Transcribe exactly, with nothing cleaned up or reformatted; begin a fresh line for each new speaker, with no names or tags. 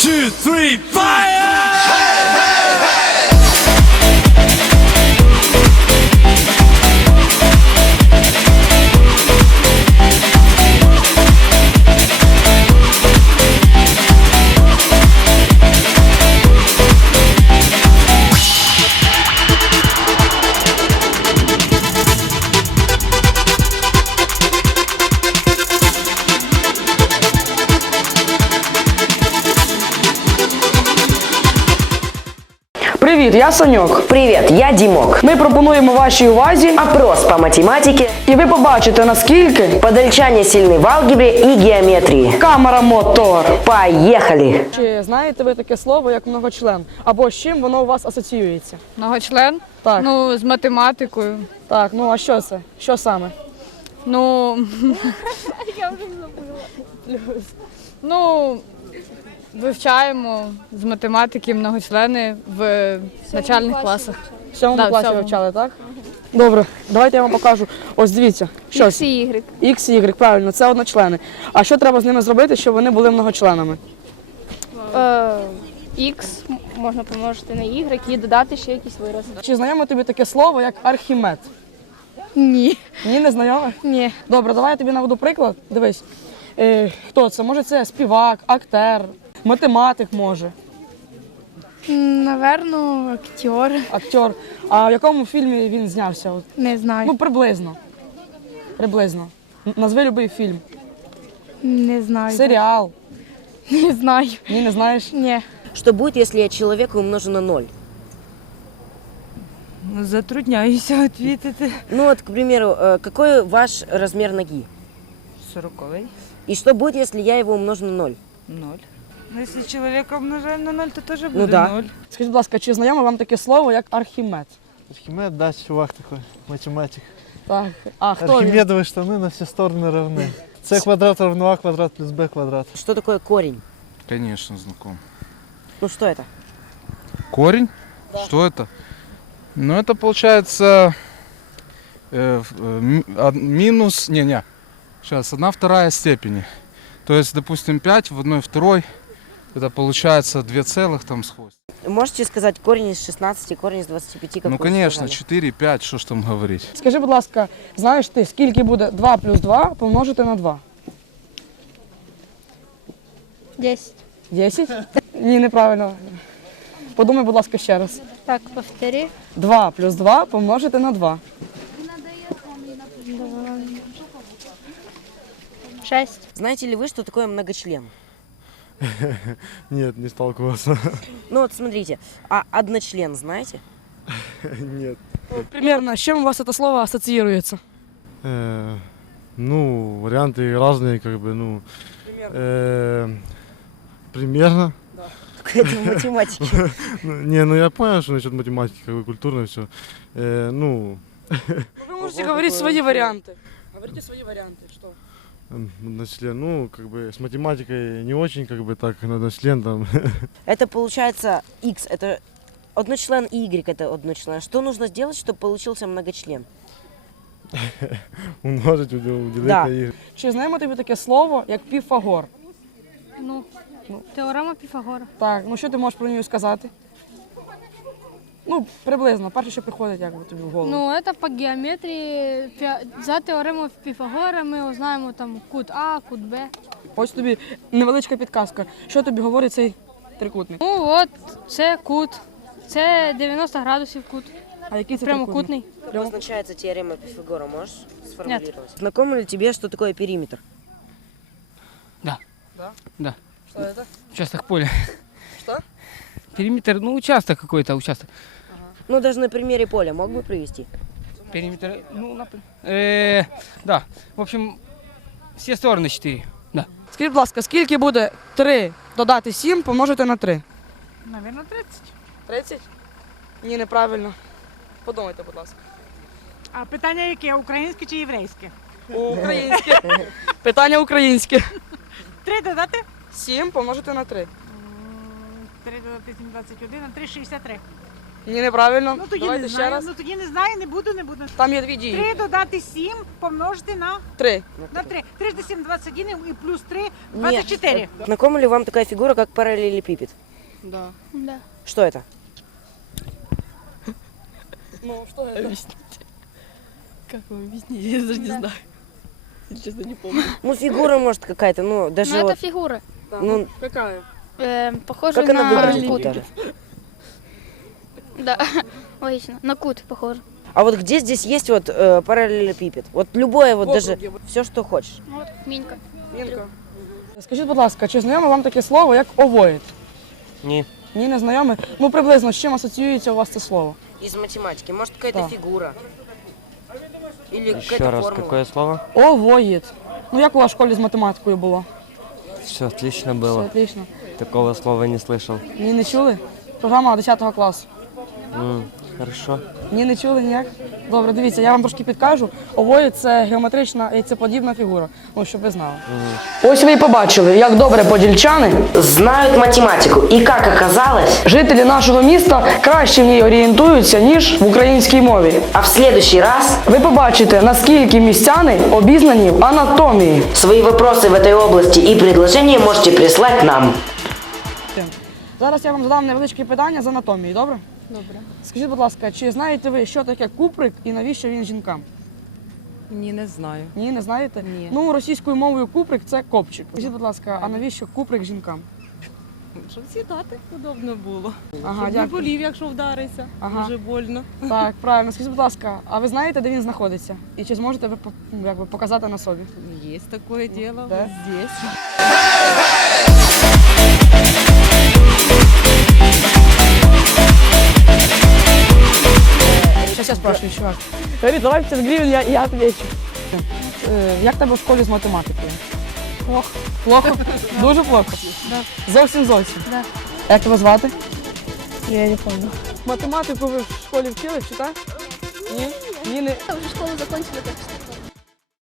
two, three, fire!
Привіт, я Саньок.
Привет, я Димок.
Ми пропонуємо вашій увазі,
Опрос по математике.
і ви побачите, наскільки
Подольчане сильны в алгебре и геометрии.
камера мотор.
Поехали!
Чи знаєте ви таке слово, як многочлен? Або з чим воно у вас асоціюється?
Многочлен?
Так.
Ну, з математикою.
Так, ну а що це? Що саме?
Ну. Я вже забула. Ну, вивчаємо з математики многочлени в начальних класах.
В сьомому
Да, в
класі
сьомому.
вивчали, так? Добре, давайте я вам покажу. Ось дивіться. Що
Х
це?
і Y.
Х і Y, правильно, це одночлени. А що треба з ними зробити, щоб вони були многочленами?
Х можна помножити на y і додати ще якісь вирази.
Чи знайоме тобі таке слово, як Архімед?
Ні.
Ні, не знайоме?
Ні.
Добре, давай я тобі наведу приклад. Дивись, е, хто це? Може це співак, актер, математик може,
Наверно, актер.
актер. А в якому фільмі він знявся? От,
Не знаю.
ну, приблизно. Приблизно. Н- Назви любий фільм.
Не знаю.
Серіал.
Не знаю.
Ні, не знаєш?
Ні.
Что будет, если я человека умножу на ноль?
Затрудняюся відповідати.
Ну вот, к примеру, э, какой ваш размер ноги?
Сороковий.
И что будет, если я его умножу на ноль?
Ноль. Ну, якщо чоловіка умножаємо на ноль, то теж буде
Ну да.
ноль.
Скажіть, будь ласка, чи знайоме вам таке слово, як Архімед?
Архимед, да, чувак такой, математик.
Так. А хто він?
Архимедовые штаны на все стороны равны. С квадрат равно а квадрат плюс b квадрат.
Что такое корень?
Конечно, знаком.
Ну что это?
Корень? Что это? Ну, это получается э, в- э, ми- од- минус, не-не, сейчас, одна вторая степени. То есть, допустим, пять в одной второй, это получается два целых там с хвост.
Можете сказать корень из шестнадцати, корень из двадцати пяти? Как
Ну,
вы
конечно,
сказали?
четыре, пять, что ж там говорить.
Скажи, будь ласка, знаєш ти, скільки буде два плюс два помножити на два?
Десять.
десять? Ні, неправильно. Подумай, будь ласка, ще раз.
Так, повтори.
два плюс два помножити на два.
Шесть.
Знаете ли вы, что такое многочлен?
Нет, не сталкивался.
Ну вот смотрите, а одночлен знаете?
Нет.
Примерно, з чим у вас це слово асоціюється?
Э, ну, варианты разные, как бы, ну. э, Примерно.
Какая-то математика.
Ну, не, ну я понял, что насчет математики, как бы культурно все. Ну,
Ви можете говорити свої варіанти. Говорите свої варіанти. Що?
м, одночлен, ну, как бы с математикой не очень, как бы так, на одночлен там.
Это получается X, это одночлен, и Y это одночлен. Что нужно сделать, чтобы получился многочлен?
Умножить, удел- уделить
Да.
на Y.
Чи знаємо тобі таке слово, як Піфагор?
Ну, теорема Піфагора.
Так, ну що ти можеш про нього сказати? Ну, приблизно, перше, що приходить як би, тобі в голову.
Ну, это по геометрии. Пі- За теоремою Піфагора ми узнаємо там кут А, кут Б.
Ось тобі невеличка підказка. Що тобі говорить цей трикутник?
Ну от, це кут. Це дев'яносто градусів кут.
А який це
Прямокутний.
Как обозначается теорема Пифагора, можешь сформулировать? Знакомо ли тебе, что такое периметр?
Що це?
Участок поля.
Что?
Периметр, ну участок какой-то, участок.
Ну, даже на примере поля мог бы привести?
Периметр, ну, например. Э, да, в общем, все стороны четыре. Да.
Скажіть, будь ласка, скільки буде три додати сім помножити на три?
Навірно, тридцять.
тридцять? Ні, неправильно. Подумайте, будь ласка.
А питання яке? Українське чи єврейське?
Українське. Питання українське.
Три додати?
сім помножити на три.
Три додати сім, двадцять один, а три шістдесят три.
Ні, неправильно.
Ну тоді
Давайте
не
ще
знаю.
раз.
Ну тоді не знаю, не буду, не буду.
Там є дві дії.
Три додати сім, помножити на,
Три.
на три. Трижды семь, двадцать один и плюс три, двадцать четыре.
Знакома ли вам такая фигура, как параллелепипед?
Да.
Да.
Что это?
Ну, що це?
Как вам объяснить? Я даже не знаю. Честно, не помню.
Ну, фигура, может, какая-то, ну, даже
Ну, это
вот,
фигура.
ну,
Какая?
Э, похоже
как она
на
выглядит
кут.
даже.
Да, логично. На кут похоже.
А вот где здесь есть вот э, параллелепипед? Вот любое, вот
Вот
даже,
где вот.
все, что хочешь.
Вот, минька.
Мінка. Скажіть, будь ласка, чи знайоме вам таке слово, як овоїд?
Не.
Ні, не знайоме? Ну, приблизно, з чим асоціюється у вас це слово?
Из математики. Может, какая-то
Да.
фигура. Или какая-то формула.
слово?
Овоїд. Ну, як у вас в школі з математикою було?
Все отлично
Все
было.
отлично.
Такого слова не слышал.
Ні, не чули? Програма десятого класу.
М, хорошо.
Ні, не чули ніяк? Добре, дивіться, я вам трошки підкажу. Овоїд – це геометрична яйцеподібна фігура. Ну, щоб ви знали. Ось ви і побачили, як добре подільчани
Знают математику. И как оказалось,
жителі нашого міста краще в ній орієнтуються, ніж в українській мові.
а в следующий раз
Ви побачите, наскільки містяни обізнані в анатомії.
свои вопросы в этой области и предложения можете прислать нам.
Зараз я вам задам невеличкі питання з анатомії, добре? Добре. Скажіть, будь ласка, чи знаєте ви, що таке куприк і навіщо він жінкам?
Ні, не знаю.
Ні, не знаєте?
Ні.
Ну, російською мовою куприк – це копчик. Скажіть, будь ласка, а навіщо куприк жінкам?
Щоб сідати удобно було.
Ага,
Щоб не
дякую.
болів, якщо вдариться.
Ага.
Дуже больно.
Так, правильно. Скажіть, будь ласка, а ви знаєте, де він знаходиться? І чи зможете ви по- ну, якби, показати на собі?
Є таке діло.
Да?
Здесь.
Сейчас я спрашиваю, чувак. Говори, давай пятьдесят гривен, я, я отвечу. Е, Як тебе в школі з математикою?
Плохо.
Плохо? Дуже плохо?
Да.
Зовсім зовсім?
Да.
Як тебе звати?
Я не помню.
Математику ви в школі вчили, чи так? Ні? Ні, не.
Я уже школу закончила, так что